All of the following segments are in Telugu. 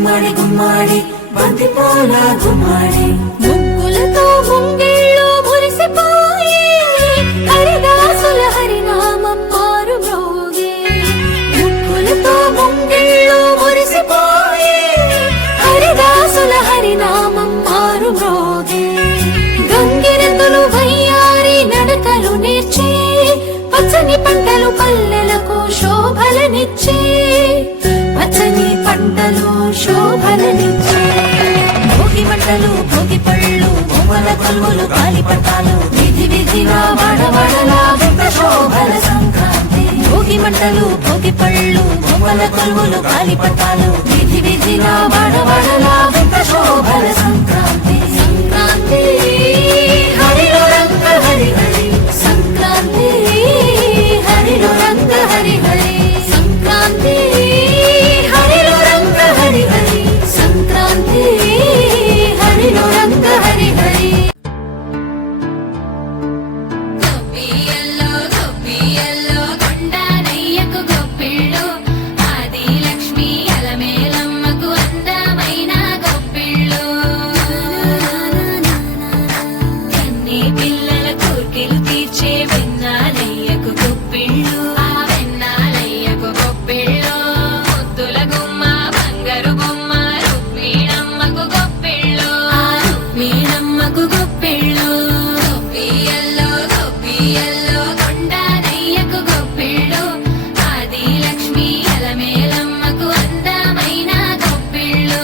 గుమ్మడి గుమ్మడి బంతి పూల గుమ్మడి ముగ్గులతో ముంగిళ్ళు మురిసిపోయి హరిదాసుల హరినామం మారు మ్రోగే. ముగ్గులతో ముంగిళ్ళు మురిసిపోయి హరిదాసుల హరినామం మారు మ్రోగే. గంగిరెద్దులు వయ్యారి నడకలు నేర్చి పచ్చని పంటలు పల్లెలకు శోభలనిచ్చే. పచ్చని పంటలు శోభలనిచ్చే. భోగి మంటలు భోగి పళ్ళు బొమ్మల కొలువులు గాలిపటాలు విధి విధిగా వడవడలా వెంట శోభల సంక్రాంతి. భోగి మంటలు భోగి పళ్ళు బొమ్మల కొలువులు గాలిపటాలు విధి విధిగా వడవడలా వెంట శోభల సంక్రాంతి. సంక్రాంతి హరిలో రంగ హరి హరి సంక్రాంతి హరిలో రంగ హరి హరి సంక్రాంతి హరిలో రంగ హరి హరి సంక్రాంతి హరిలో రంగ హరి హరి. గొప్పియల్లో గొప్పియల్లో కొండానయ్యకు గొప్పిళ్ళు ఆది లక్ష్మి అలమేలమ్మకు అందమైన గొప్పిళ్ళు. కన్ని పిల్లల కోర్కెలు తీర్చే వెన్నాలయ్యకు గొప్పిళ్ళు ఆ వెన్నాలయ్యకు గొప్పిళ్ళు. ముద్దుల గుమ్మ బంగారు బొమ్మ రుక్మిణమ్మకు గొప్పిళ్ళు ఆ రుక్మిణమ్మకు గొప్పిళ్ళు. గొప్పియల్లో గొప్పియల్లో కొండానయ్యకు గొప్పిళ్ళు ఆది లక్ష్మి అలమేలమ్మకు అందమైన గొప్పిళ్ళు.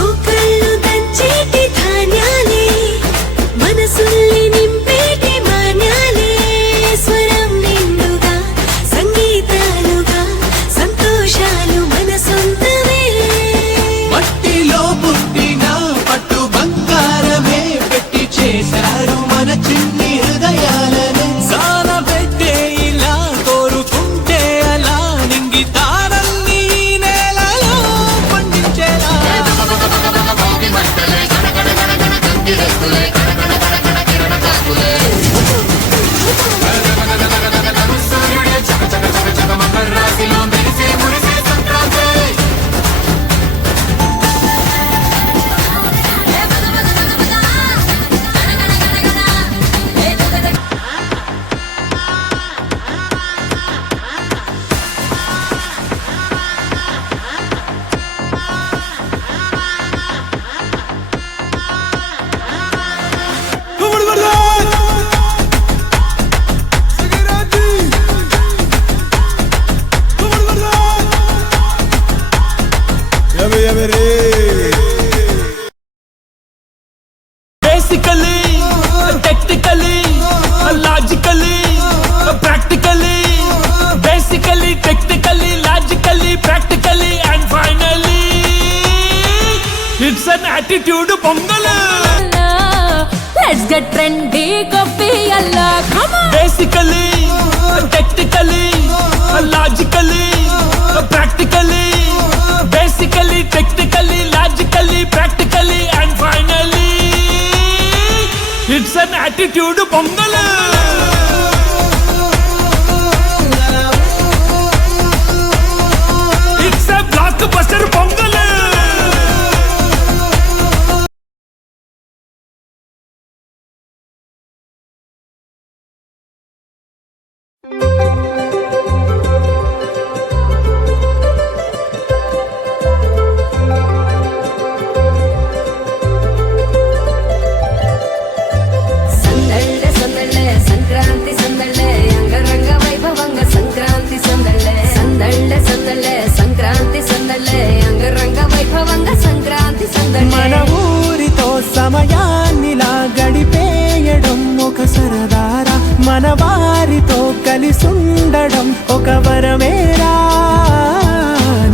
ఒకళ్ళు దంచేటి ధాన్యాలే మనసుల్ని నింపేటి మాన్యాలే స్వరం నిండుగా సంగీతాలుగా సంతోషాలు మన సొంతమే మట్టిలో పుట్టిన పట్టు బంగారమే పెట్టి చేశారు మన చిన్ని హృదయాలనే సాన పెట్టే ఇలా కోరుకుంటే అలా నింగి తారల్ని నేలలో పండించేలా Basically, technically, logically, practically. Basically, technically, logically, practically, and finally, it's an attitude pongal. Let's get trendy coffee alla come on Basically, technically, logically, practically. Basically, technically, logically, practically, and finally, it's an attitude pongal. It's a blockbuster pongal. సందళ్ళే సందళ్ళే Sankranti సందళ్ళే అంగరంగ వైభవంగ సంక్రాంతి సందళ్ళే సందళ్ళే సందళ్ళే సంక్రాంతి సందళ్ళే అంగరంగ వైభవంగ సంక్రాంతి సందళ్ళే మన ఊరితో సమయాన్నిలా గడిపేయడం ఒక సరదారా మన వారితో కలిసుండడం ఒక వరమేరా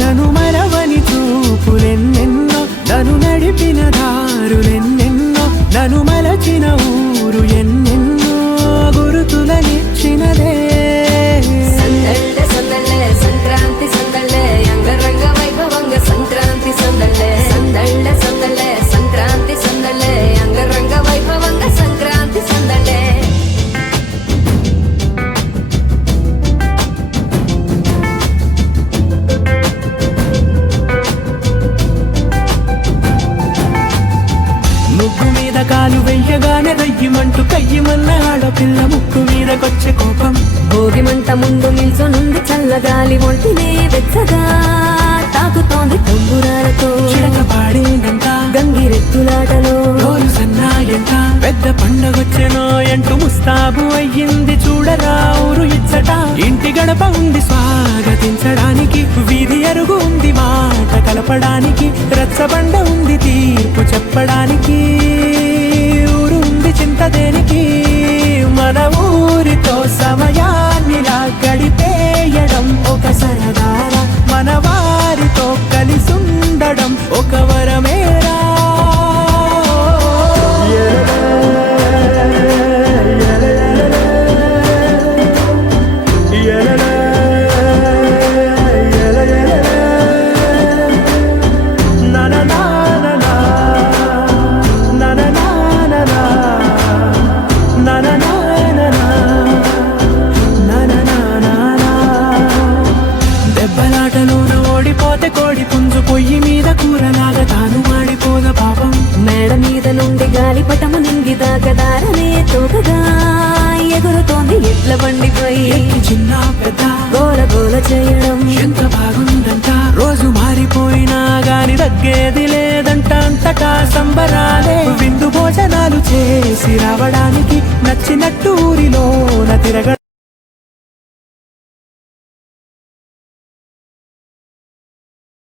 నన్ను మరవని చూపులెన్నెన్నో నన్ను నడిపిన దారులెన్నెన్నో నన్ను మలచిన ఊరు ఎన్నెన్నో గురుతులనిచ్చినదే సందళ్ళే సందళ్ళే సంక్రాంతి సందళ్ళే అంగరంగ వైభవంగ సంక్రాంతి సందళ్ళే సందళ్ళే సందళ్ళే సంక్రాంతి సందళ్ళే అంగరంగ వైభవంగ సంక్రాంతి సందళ్ళే ముగ్గు మీద కాలు వెయ్యగానే రయ్యమంటూ కయ్యమన్న ఆడపిల్ల ముక్కు మీదకొచ్చే కోపం భోగిమంట ముందు నిల్చొనుంది చల్లగాలి ఒంటినే వెచ్చగా తాకుతోంది తంబురాలతో చిడక పాడేందంట గంగిరెద్దులాటలో రోజు సన్నాయంట పెద్ద పండగొచ్చెనో అంటూ ముస్తాబు అయ్యింది చూడరా ఊరు ఇచ్చట ఇంటి గడప ఉంది స్వాగతించడానికి వీధి అరుగు ఉంది మాట కలపడానికి రచ్చబండ ఉంది తీర్పు చెప్పడానికి ఊరు ఉంది చింత దేనికి మన ఊరితో సమయాన్నిలా గడిపేయడం ఒక సరదారా మన వారితో కలిసుండడం ఒక వరమేరా తోకగా ఎగురుతోంది ఎట్ల బండిపై చిన్న పెద్ద గోల గోల చేయడం ఎంత బాగుందంట రోజు మారిపోయినా గాని తగ్గేది లేదంట అంతటా సంబరాలే విందు భోజనాలు చేసి రావడానికి నచ్చినట్టు ఊరి